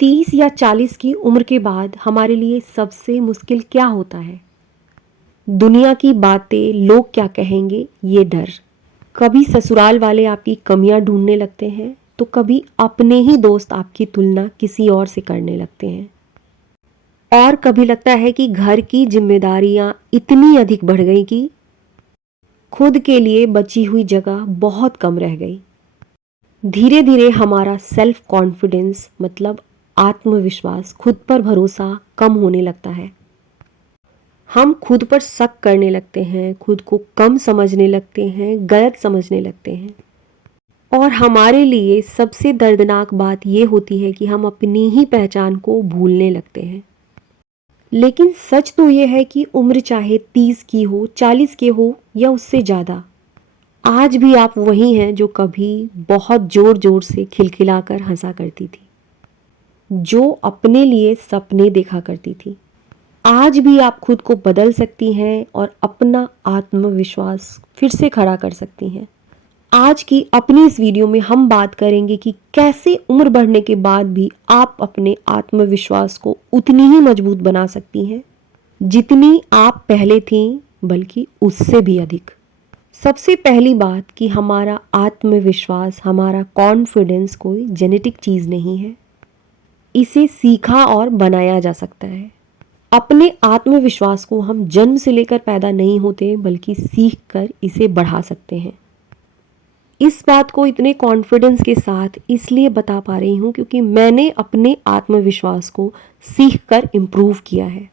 30 या 40 की उम्र के बाद हमारे लिए सबसे मुश्किल क्या होता है? दुनिया की बातें, लोग क्या कहेंगे, ये डर। कभी ससुराल वाले आपकी कमियां ढूंढने लगते हैं, तो कभी अपने ही दोस्त आपकी तुलना किसी और से करने लगते हैं। और कभी लगता है कि घर की जिम्मेदारियां इतनी अधिक बढ़ गई कि खुद के लिए बची हुई जगह बहुत कम रह गई। धीरे धीरे हमारा सेल्फ कॉन्फिडेंस मतलब आत्मविश्वास, खुद पर भरोसा कम होने लगता है। हम खुद पर शक करने लगते हैं, खुद को कम समझने लगते हैं, गलत समझने लगते हैं। और हमारे लिए सबसे दर्दनाक बात यह होती है कि हम अपनी ही पहचान को भूलने लगते हैं। लेकिन सच तो यह है कि उम्र चाहे 30 की हो, 40 के हो या उससे ज़्यादा, आज भी आप वही हैं जो कभी बहुत जोर जोर से खिलखिलाकर हंसा करती थी, जो अपने लिए सपने देखा करती थी। आज भी आप खुद को बदल सकती हैं और अपना आत्मविश्वास फिर से खड़ा कर सकती हैं। आज की अपनी इस वीडियो में हम बात करेंगे कि कैसे उम्र बढ़ने के बाद भी आप अपने आत्मविश्वास को उतनी ही मजबूत बना सकती हैं जितनी आप पहले थीं, बल्कि उससे भी अधिक। सबसे पहली बात कि हमारा आत्मविश्वास, हमारा कॉन्फिडेंस कोई जेनेटिक चीज़ नहीं है। इसे सीखा और बनाया जा सकता है। अपने आत्मविश्वास को हम जन्म से लेकर पैदा नहीं होते, बल्कि सीख कर इसे बढ़ा सकते हैं। इस बात को इतने कॉन्फिडेंस के साथ इसलिए बता पा रही हूँ क्योंकि मैंने अपने आत्मविश्वास को सीख कर इम्प्रूव किया है।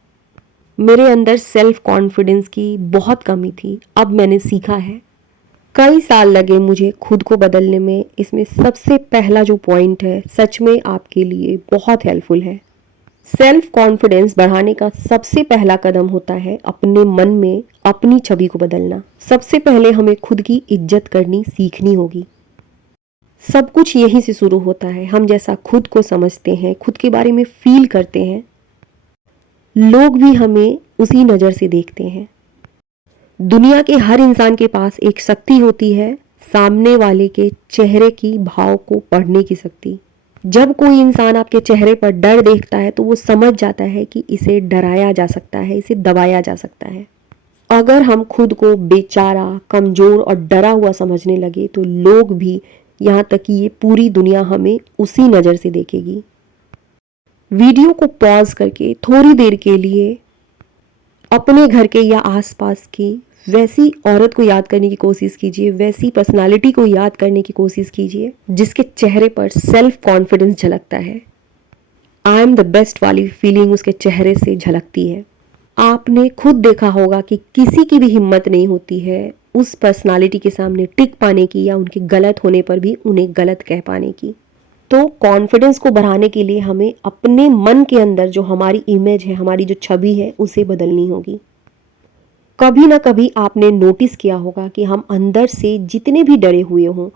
मेरे अंदर सेल्फ कॉन्फिडेंस की बहुत कमी थी, अब मैंने सीखा है। कई साल लगे मुझे खुद को बदलने में। इसमें सबसे पहला जो पॉइंट है, सच में आपके लिए बहुत हेल्पफुल है। सेल्फ कॉन्फिडेंस बढ़ाने का सबसे पहला कदम होता है अपने मन में अपनी छवि को बदलना। सबसे पहले हमें खुद की इज्जत करनी सीखनी होगी। सब कुछ यहीं से शुरू होता है। हम जैसा खुद को समझते हैं, खुद के बारे में फील करते हैं, लोग भी हमें उसी नज़र से देखते हैं। दुनिया के हर इंसान के पास एक शक्ति होती है, सामने वाले के चेहरे की भाव को पढ़ने की शक्ति। जब कोई इंसान आपके चेहरे पर डर देखता है तो वो समझ जाता है कि इसे डराया जा सकता है, इसे दबाया जा सकता है। अगर हम खुद को बेचारा, कमज़ोर और डरा हुआ समझने लगे तो लोग भी, यहाँ तक कि ये पूरी दुनिया, हमें उसी नज़र से देखेगी। वीडियो को पॉज करके थोड़ी देर के लिए अपने घर के या आसपास की वैसी औरत को याद करने की कोशिश कीजिए, वैसी पर्सनालिटी को याद करने की कोशिश कीजिए जिसके चेहरे पर सेल्फ कॉन्फिडेंस झलकता है। आई एम द बेस्ट वाली फीलिंग उसके चेहरे से झलकती है। आपने खुद देखा होगा कि किसी की भी हिम्मत नहीं होती है उस पर्सनालिटी के सामने टिक पाने की या उनके गलत होने पर भी उन्हें गलत कह पाने की। तो कॉन्फिडेंस को बढ़ाने के लिए हमें अपने मन के अंदर जो हमारी इमेज है, हमारी जो छवि है, उसे बदलनी होगी। कभी ना कभी आपने नोटिस किया होगा कि हम अंदर से जितने भी डरे हुए हों,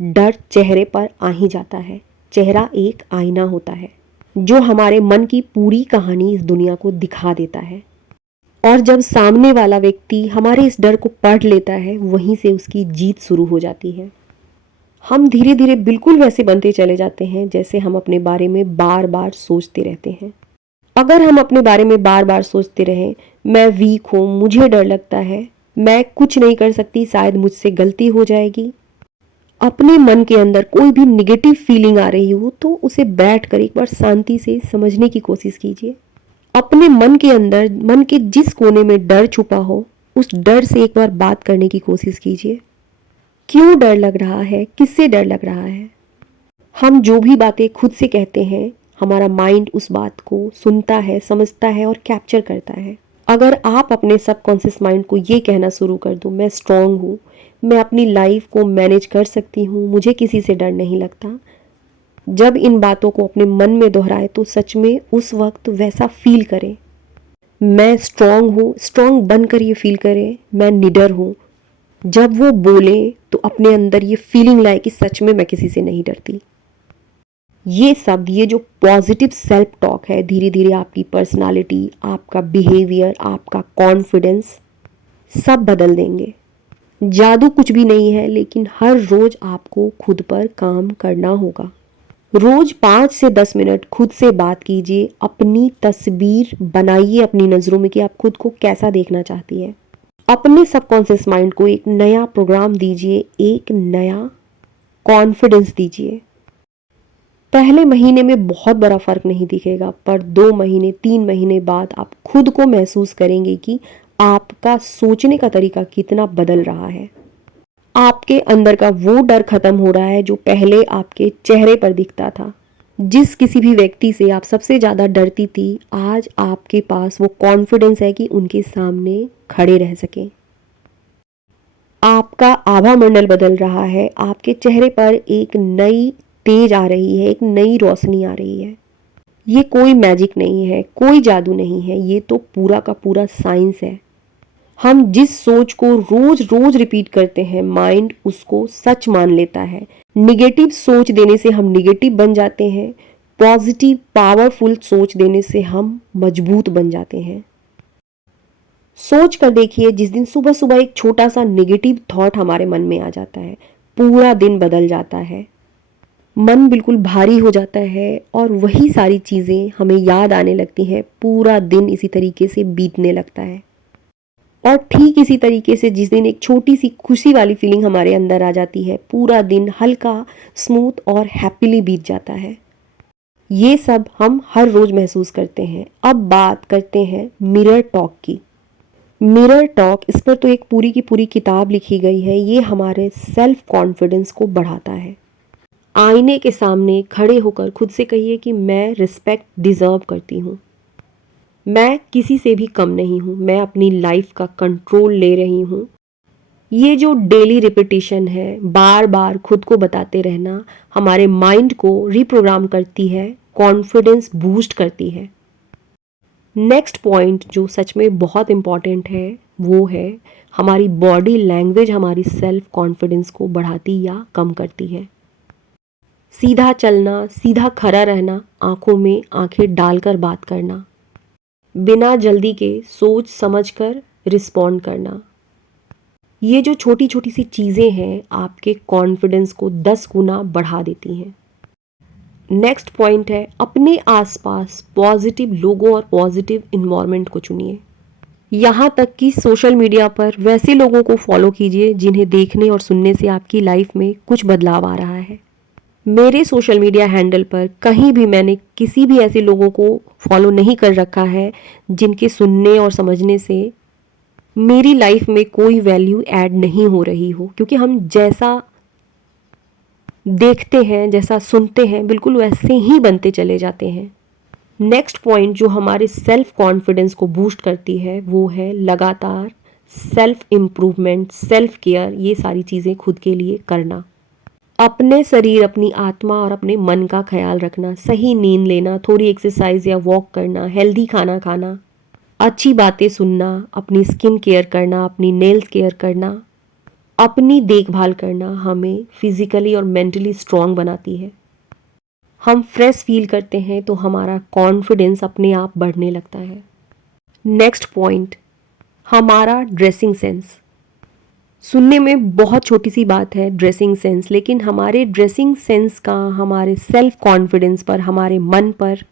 डर चेहरे पर आ ही जाता है। चेहरा एक आईना होता है जो हमारे मन की पूरी कहानी इस दुनिया को दिखा देता है। और जब सामने वाला व्यक्ति हमारे इस डर को पढ़ लेता है, वहीं से उसकी जीत शुरू हो जाती है। हम धीरे धीरे बिल्कुल वैसे बनते चले जाते हैं जैसे हम अपने बारे में बार बार सोचते रहते हैं। अगर हम अपने बारे में बार बार सोचते रहें, मैं वीक हूँ, मुझे डर लगता है, मैं कुछ नहीं कर सकती, शायद मुझसे गलती हो जाएगी, अपने मन के अंदर कोई भी निगेटिव फीलिंग आ रही हो तो उसे बैठ कर एक बार शांति से समझने की कोशिश कीजिए। अपने मन के अंदर, मन के जिस कोने में डर छुपा हो, उस डर से एक बार बात करने की कोशिश कीजिए। क्यों डर लग रहा है, किससे डर लग रहा है? हम जो भी बातें खुद से कहते हैं, हमारा माइंड उस बात को सुनता है, समझता है और कैप्चर करता है। अगर आप अपने सबकॉन्शियस माइंड को ये कहना शुरू कर दो, मैं स्ट्रांग हूँ, मैं अपनी लाइफ को मैनेज कर सकती हूँ, मुझे किसी से डर नहीं लगता, जब इन बातों को अपने मन में दोहराए तो सच में उस वक्त वैसा फील करें। मैं स्ट्रांग हूँ, स्ट्रांग बनकर ये फील करें, मैं निडर हूँ। जब वो बोले तो अपने अंदर ये फीलिंग लाए कि सच में मैं किसी से नहीं डरती। ये शब्द, ये जो पॉजिटिव सेल्फ टॉक है, धीरे धीरे आपकी पर्सनालिटी, आपका बिहेवियर, आपका कॉन्फिडेंस सब बदल देंगे। जादू कुछ भी नहीं है, लेकिन हर रोज आपको खुद पर काम करना होगा। रोज 5 से 10 मिनट खुद से बात कीजिए, अपनी तस्वीर बनाइए अपनी नज़रों में कि आप खुद को कैसा देखना चाहती है। अपने सबकॉन्शियस माइंड को एक नया प्रोग्राम दीजिए, एक नया कॉन्फिडेंस दीजिए। पहले महीने में बहुत बड़ा फर्क नहीं दिखेगा, पर 2 महीने 3 महीने बाद आप खुद को महसूस करेंगे कि आपका सोचने का तरीका कितना बदल रहा है। आपके अंदर का वो डर खत्म हो रहा है जो पहले आपके चेहरे पर दिखता था। जिस किसी भी व्यक्ति से आप सबसे ज़्यादा डरती थी, आज आपके पास वो कॉन्फिडेंस है कि उनके सामने खड़े रह सकें। आपका आभा मंडल बदल रहा है, आपके चेहरे पर एक नई तेज आ रही है, एक नई रोशनी आ रही है। ये कोई मैजिक नहीं है, कोई जादू नहीं है, ये तो पूरा का पूरा साइंस है। हम जिस सोच को रोज रोज रिपीट करते हैं, माइंड उसको सच मान लेता है। निगेटिव सोच देने से हम निगेटिव बन जाते हैं, पॉजिटिव पावरफुल सोच देने से हम मजबूत बन जाते हैं। सोच कर देखिए, जिस दिन सुबह सुबह एक छोटा सा नेगेटिव थॉट हमारे मन में आ जाता है, पूरा दिन बदल जाता है। मन बिल्कुल भारी हो जाता है और वही सारी चीज़ें हमें याद आने लगती हैं, पूरा दिन इसी तरीके से बीतने लगता है। और ठीक इसी तरीके से जिस दिन एक छोटी सी खुशी वाली फीलिंग हमारे अंदर आ जाती है, पूरा दिन हल्का, स्मूथ और हैप्पीली बीत जाता है। ये सब हम हर रोज महसूस करते हैं। अब बात करते हैं मिरर टॉक की। मिरर टॉक, इस पर तो एक पूरी की पूरी किताब लिखी गई है। ये हमारे सेल्फ कॉन्फिडेंस को बढ़ाता है। आईने के सामने खड़े होकर खुद से कहिए कि मैं रिस्पेक्ट डिज़र्व करती हूँ, मैं किसी से भी कम नहीं हूँ, मैं अपनी लाइफ का कंट्रोल ले रही हूँ। ये जो डेली रिपीटिशन है, बार बार खुद को बताते रहना, हमारे माइंड को रिप्रोग्राम करती है, कॉन्फिडेंस बूस्ट करती है। नेक्स्ट पॉइंट जो सच में बहुत इम्पॉर्टेंट है, वो है हमारी बॉडी लैंग्वेज हमारी सेल्फ कॉन्फिडेंस को बढ़ाती या कम करती है। सीधा चलना, सीधा खड़ा रहना, आंखों में आंखें डालकर बात करना, बिना जल्दी के सोच समझकर रिस्पॉन्ड करना। ये जो छोटी छोटी सी चीज़ें हैं, आपके कॉन्फिडेंस को 10 गुना बढ़ा देती हैं। नेक्स्ट पॉइंट है, अपने आसपास पॉजिटिव लोगों और पॉजिटिव इन्वायरमेंट को चुनिए। यहाँ तक कि सोशल मीडिया पर वैसे लोगों को फॉलो कीजिए जिन्हें देखने और सुनने से आपकी लाइफ में कुछ बदलाव आ रहा है। मेरे सोशल मीडिया हैंडल पर कहीं भी मैंने किसी भी ऐसे लोगों को फॉलो नहीं कर रखा है जिनके सुनने और समझने से मेरी लाइफ में कोई वैल्यू ऐड नहीं हो रही हो, क्योंकि हम जैसा देखते हैं, जैसा सुनते हैं, बिल्कुल वैसे ही बनते चले जाते हैं। नेक्स्ट पॉइंट जो हमारे सेल्फ कॉन्फिडेंस को बूस्ट करती है, वो है लगातार सेल्फ इम्प्रूवमेंट, सेल्फ केयर, ये सारी चीज़ें खुद के लिए करना। अपने शरीर, अपनी आत्मा और अपने मन का ख्याल रखना, सही नींद लेना, थोड़ी एक्सरसाइज या वॉक करना, हेल्दी खाना खाना, अच्छी बातें सुनना, अपनी स्किन केयर करना, अपनी नेल्स केयर करना, अपनी देखभाल करना हमें फिजिकली और मेंटली स्ट्रांग बनाती है। हम फ्रेश फील करते हैं तो हमारा कॉन्फिडेंस अपने आप बढ़ने लगता है। नेक्स्ट पॉइंट, हमारा ड्रेसिंग सेंस। सुनने में बहुत छोटी सी बात है ड्रेसिंग सेंस, लेकिन हमारे ड्रेसिंग सेंस का हमारे सेल्फ कॉन्फिडेंस पर, हमारे मन पर,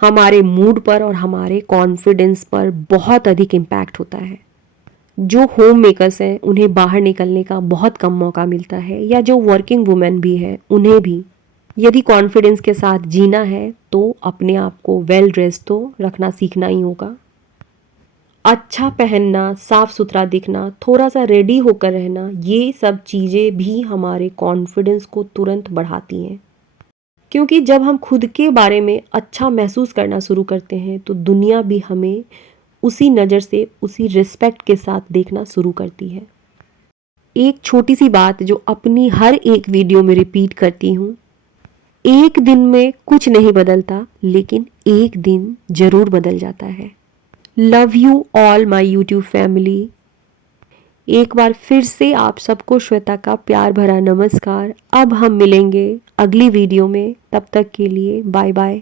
हमारे मूड पर और हमारे कॉन्फिडेंस पर बहुत अधिक इम्पैक्ट होता है। जो होम मेकर्स हैं उन्हें बाहर निकलने का बहुत कम मौका मिलता है, या जो वर्किंग वुमेन भी है उन्हें भी यदि कॉन्फिडेंस के साथ जीना है तो अपने आप को वेल ड्रेस तो रखना सीखना ही होगा। अच्छा पहनना, साफ सुथरा दिखना, थोड़ा सा रेडी होकर रहना, ये सब चीज़ें भी हमारे कॉन्फिडेंस को तुरंत बढ़ाती हैं। क्योंकि जब हम खुद के बारे में अच्छा महसूस करना शुरू करते हैं तो दुनिया भी हमें उसी नज़र से, उसी रिस्पेक्ट के साथ देखना शुरू करती है। एक छोटी सी बात जो अपनी हर एक वीडियो में रिपीट करती हूँ, एक दिन में कुछ नहीं बदलता, लेकिन एक दिन ज़रूर बदल जाता है। Love you all my YouTube family. एक बार फिर से आप सबको श्वेता का प्यार भरा नमस्कार। अब हम मिलेंगे अगली वीडियो में, तब तक के लिए बाय बाय।